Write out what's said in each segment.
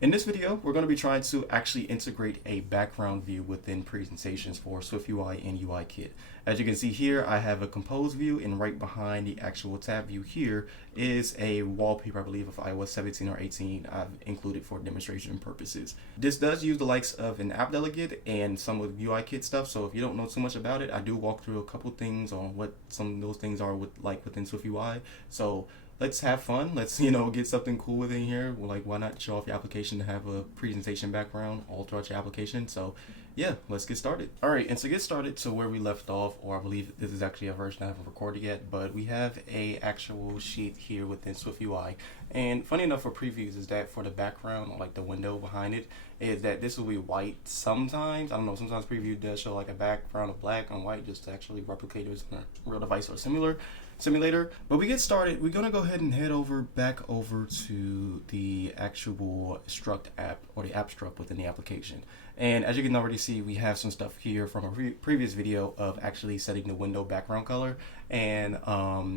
In this video, we're going to be trying to actually integrate a background view within presentations for SwiftUI and UIKit. As you can see here, I have a compose view, and right behind the actual tab view here is a wallpaper, I believe, of iOS 17 or 18 I've included for demonstration purposes. This does use the likes of an AppDelegate and some of UIKit stuff, so if you don't know too much about it, I do walk through a couple things on what some of those things are within SwiftUI. So let's have fun. Let's, get something cool within here. Like, why not show off your application to have a presentation background all throughout your application? So yeah, let's get started. All right, and to get started to where we left off, or I believe this is actually a version I haven't recorded yet, but we have a actual sheet here within SwiftUI. And funny enough for previews is that for the background, or like the window behind it, is that this will be white sometimes. I don't know, sometimes preview does show like a background of black and white just to actually replicate it on a real device or similar simulator. But we get started, we're gonna go ahead and head back over to the actual struct app, or the app struct within the application. And as you can already see, we have some stuff here from a previous video of actually setting the window background color, and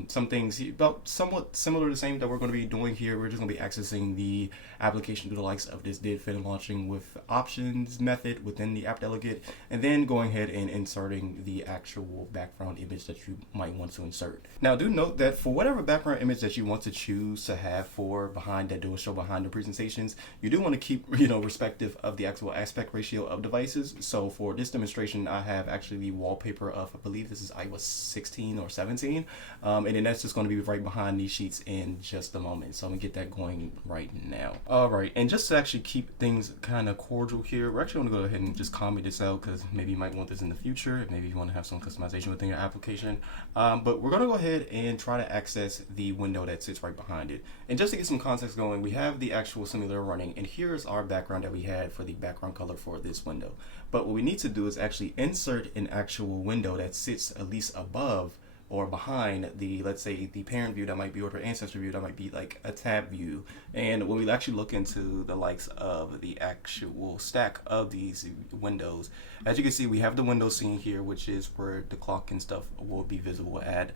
some things about somewhat similar to the same that we're going to be doing here. We're just going to be accessing the application through the likes of this did fit and launching with options method within the AppDelegate, and then going ahead and inserting the actual background image that you might want to insert. Now do note that for whatever background image that you want to choose to have for behind that do show behind the presentations, you do want to keep respective of the actual aspect ratio of devices. So for this demonstration, I have actually the wallpaper of, I believe this is iOS 16 or 17, and then that's just going to be right behind these sheets in just a moment. So I'm gonna get that going right now. All right, and just to actually keep things kind of cordial here, we're actually going to go ahead and just comment this out because maybe you might want this in the future. Maybe you want to have some customization within your application. But we're going to go ahead and try to access the window that sits right behind it. And just to get some context going, we have the actual simulator running, and here's our background that we had for the background color for this window. But what we need to do is actually insert an actual window that sits at least above or behind the, let's say, the parent view that might be, or the ancestor view that might be like a tab view. And when we actually look into the likes of the actual stack of these windows, as you can see, we have the window scene here, which is where the clock and stuff will be visible at.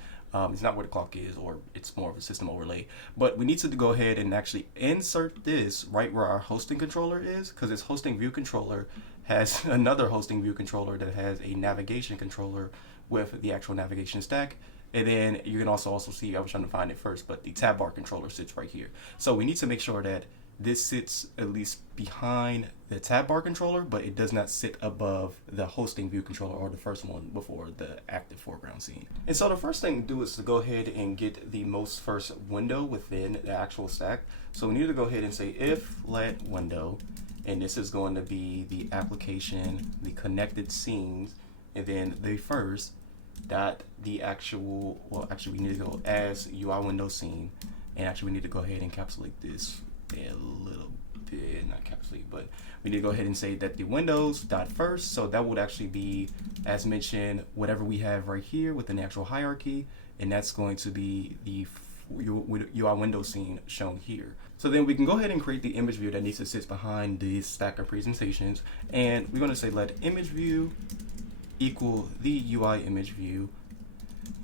It's not where the clock is, or it's more of a system overlay. But we need to go ahead and actually insert this right where our hosting controller is, because this hosting view controller has another hosting view controller that has a navigation controller with the actual navigation stack. And then you can also see, I was trying to find it first, but the tab bar controller sits right here. So we need to make sure that this sits at least behind the tab bar controller, but it does not sit above the hosting view controller, or the first one before the active foreground scene. And so the first thing to do is to go ahead and get the most first window within the actual stack. So we need to go ahead and say if let window, and this is going to be the application, the connected scenes, and then the first dot the actual, well, actually we need to go as UI window scene, and actually we need to go ahead and encapsulate this a little bit, not encapsulate, but we need to go ahead and say that the windows dot first, so that would actually be, as mentioned, whatever we have right here within the actual hierarchy, and that's going to be the UI window scene shown here. So then we can go ahead and create the image view that needs to sit behind this stack of presentations, and we're going to say let image view equal the UI image view,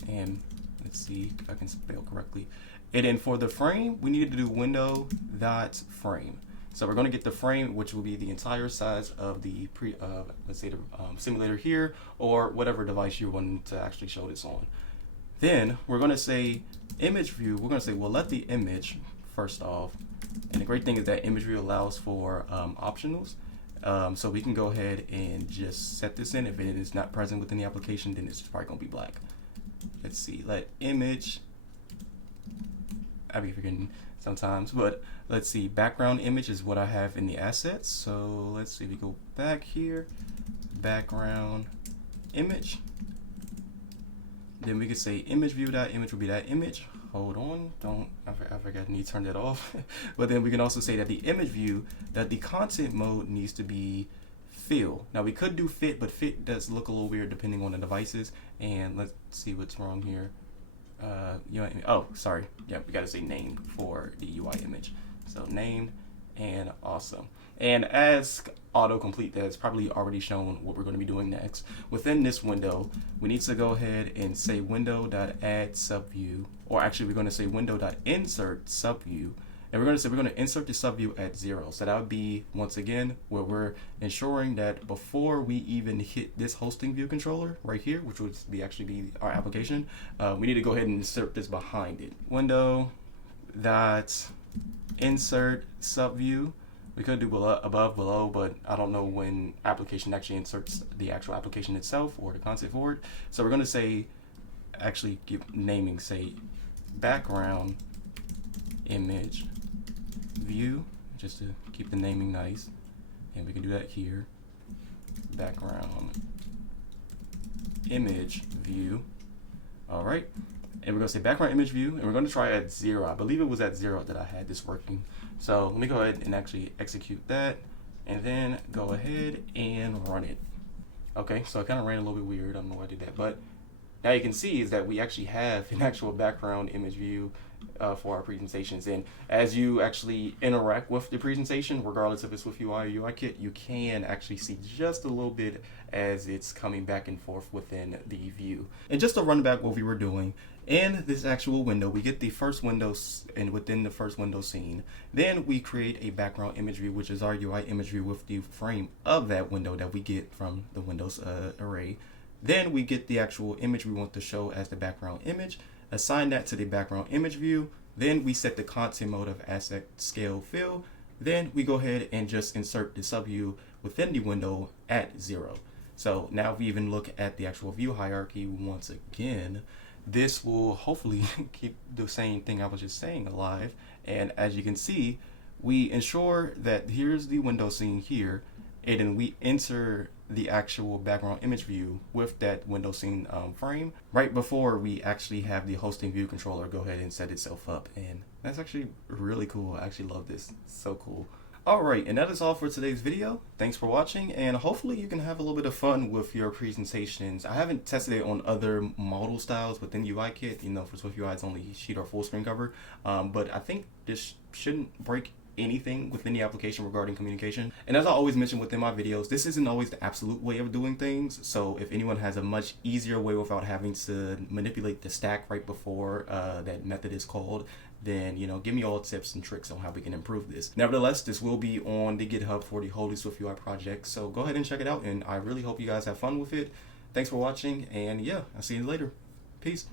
and let's see if I can spell correctly. And then for the frame, we need to do window dot frame. So we're going to get the frame, which will be the entire size of the let's say the simulator here, or whatever device you want to actually show this on. Then we're going to say image view. We're going to say, well, let the image first off. And the great thing is that image view allows for optionals. So we can go ahead and just set this in. If it is not present within the application, then it's probably going to be black. Let's see, let image, I'll be forgetting sometimes, but let's see, background image is what I have in the assets. So let's see, we go back here, background image. Then we could say image view dot image will be that image. Hold on, I forgot I need to turn that off. But then we can also say that the image view, that the content mode needs to be fill. Now we could do fit, but fit does look a little weird depending on the devices. And let's see what's wrong here. Oh, sorry. Yeah, we got to say name for the UI image. So named and awesome. And as autocomplete that's probably already shown what we're going to be doing next. Within this window, we need to go ahead and say window.add subview, or actually we're going to say window.insert subview, And we're going to say we're going to insert the subview at 0. So that would be, once again, where we're ensuring that before we even hit this hosting view controller right here, which would be actually be our application, we need to go ahead and insert this behind it. Window dot insert subview. We could do above, below, but I don't know when application actually inserts the actual application itself or the concept for it. So we're going to say, actually give naming, say background image view, just to keep the naming nice. And we can do that here. Background image view. All right. And we're going to say background image view, and we're going to try at 0. I believe it was at 0 that I had this working. So let me go ahead and actually execute that, and then go ahead and run it. Okay, so it kind of ran a little bit weird. I don't know why I did that, but now you can see is that we actually have an actual background image view for our presentations. And as you actually interact with the presentation, regardless if it's with UI or UIKit, you can actually see just a little bit as it's coming back and forth within the view. And just to run back what we were doing, in this actual window, we get the first window, and within the first window scene, then we create a background image view, which is our UI image view with the frame of that window that we get from the Windows array. Then we get the actual image we want to show as the background image, assign that to the background image view. Then we set the content mode of asset scale fill. Then we go ahead and just insert the subview within the window at 0. So now if we even look at the actual view hierarchy once again, this will hopefully keep the same thing I was just saying alive. And as you can see, we ensure that here's the window scene here, and then we enter the actual background image view with that window scene frame right before we actually have the hosting view controller go ahead and set itself up. And that's actually really cool. I actually love this. It's so cool. Alright, and that is all for today's video. Thanks for watching, and hopefully you can have a little bit of fun with your presentations. I haven't tested it on other model styles within UIKit. You know, for SwiftUI it's only sheet or full screen cover, but I think this shouldn't break anything within the application regarding communication. And as I always mention within my videos, this isn't always the absolute way of doing things. So if anyone has a much easier way without having to manipulate the stack right before that method is called, then, you know, give me all tips and tricks on how we can improve this. Nevertheless, this will be on the GitHub for the Holy SwiftUI project. So go ahead and check it out, and I really hope you guys have fun with it. Thanks for watching, and yeah, I'll see you later. Peace.